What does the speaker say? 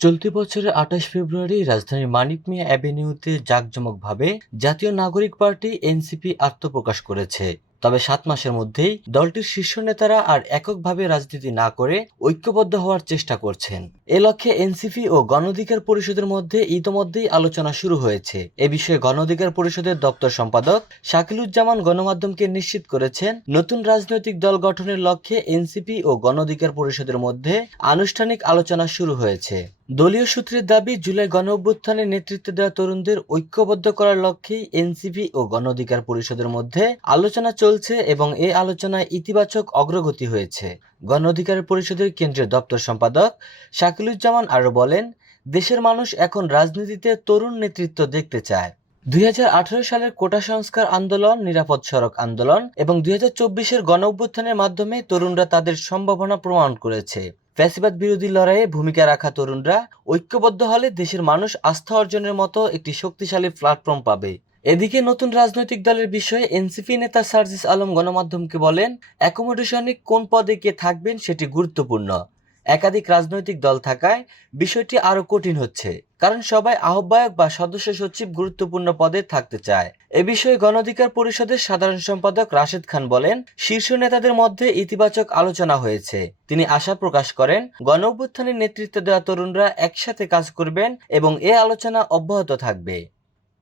চলতি বছরের ২৮ ফেব্রুয়ারি রাজধানীর মানিক মিয়া অ্যাভিনিউতে জাঁকজমকভাবে জাতীয় নাগরিক পার্টি এনসিপি আত্মপ্রকাশ করেছে। তবে ৭ মাসের মধ্যেই দলটির শীর্ষ নেতারা আর এককভাবে রাজনীতি না করে ঐক্যবদ্ধ হওয়ার চেষ্টা করছেন। এ লক্ষ্যে এনসিপি ও গণ অধিকার পরিষদের মধ্যে ইতোমধ্যেই আলোচনা শুরু হয়েছে। এ বিষয়ে গণ অধিকার পরিষদের দপ্তর সম্পাদক শাকিলুজ্জামান গণমাধ্যমকে নিশ্চিত করেছেন, নতুন রাজনৈতিক দল গঠনের লক্ষ্যে এনসিপি ও গণ অধিকার পরিষদের মধ্যে আনুষ্ঠানিক আলোচনা শুরু হয়েছে। দলীয় সূত্রের দাবি, জুলাই গণঅভ্যুত্থানে নেতৃত্ব দেওয়া তরুণদের ঐক্যবদ্ধ করার লক্ষ্যেই এনসিপি ও গণ অধিকার পরিষদের মধ্যে আলোচনা চলছে এবং এই আলোচনায় ইতিবাচক অগ্রগতি হয়েছে। গণ অধিকার পরিষদের কেন্দ্রীয় দপ্তর সম্পাদক শাকিলুজ্জামান আরও বলেন, দেশের মানুষ এখন রাজনীতিতে তরুণ নেতৃত্ব দেখতে চায়। ২০১৮ সালের কোটা সংস্কার আন্দোলন, নিরাপদ সড়ক আন্দোলন এবং ২০২৪-এর গণঅভ্যুত্থানের মাধ্যমে তরুণরা তাদের সম্ভাবনা প্রমাণ করেছে। ফ্যাসিবাদ বিরোধী লড়াইয়ে ভূমিকা রাখা তরুণরা ঐক্যবদ্ধ হলে দেশের মানুষ আস্থা অর্জনের মতো একটি শক্তিশালী প্ল্যাটফর্ম পাবে। এদিকে নতুন রাজনৈতিক দলের বিষয়ে এনসিপি নেতা সার্জিস আলম গণমাধ্যমকে বলেন, অ্যাকোমোডেশনে কোন পদে কে থাকবেন সেটি গুরুত্বপূর্ণ। একাধিক রাজনৈতিক দল থাকায় বিষয়টি আরও কঠিন হচ্ছে, কারণ সবাই আহ্বায়ক বা সদস্য সচিব গুরুত্বপূর্ণ পদে থাকতে চায়। এ বিষয়ে গণ অধিকার পরিষদের সাধারণ সম্পাদক রাশেদ খান বলেন, শীর্ষ নেতাদের মধ্যে ইতিবাচক আলোচনা হয়েছে। তিনি আশা প্রকাশ করেন, গণ অভ্যুত্থানের নেতৃত্ব দেওয়া তরুণরা একসাথে কাজ করবেন এবং এ আলোচনা অব্যাহত থাকবে।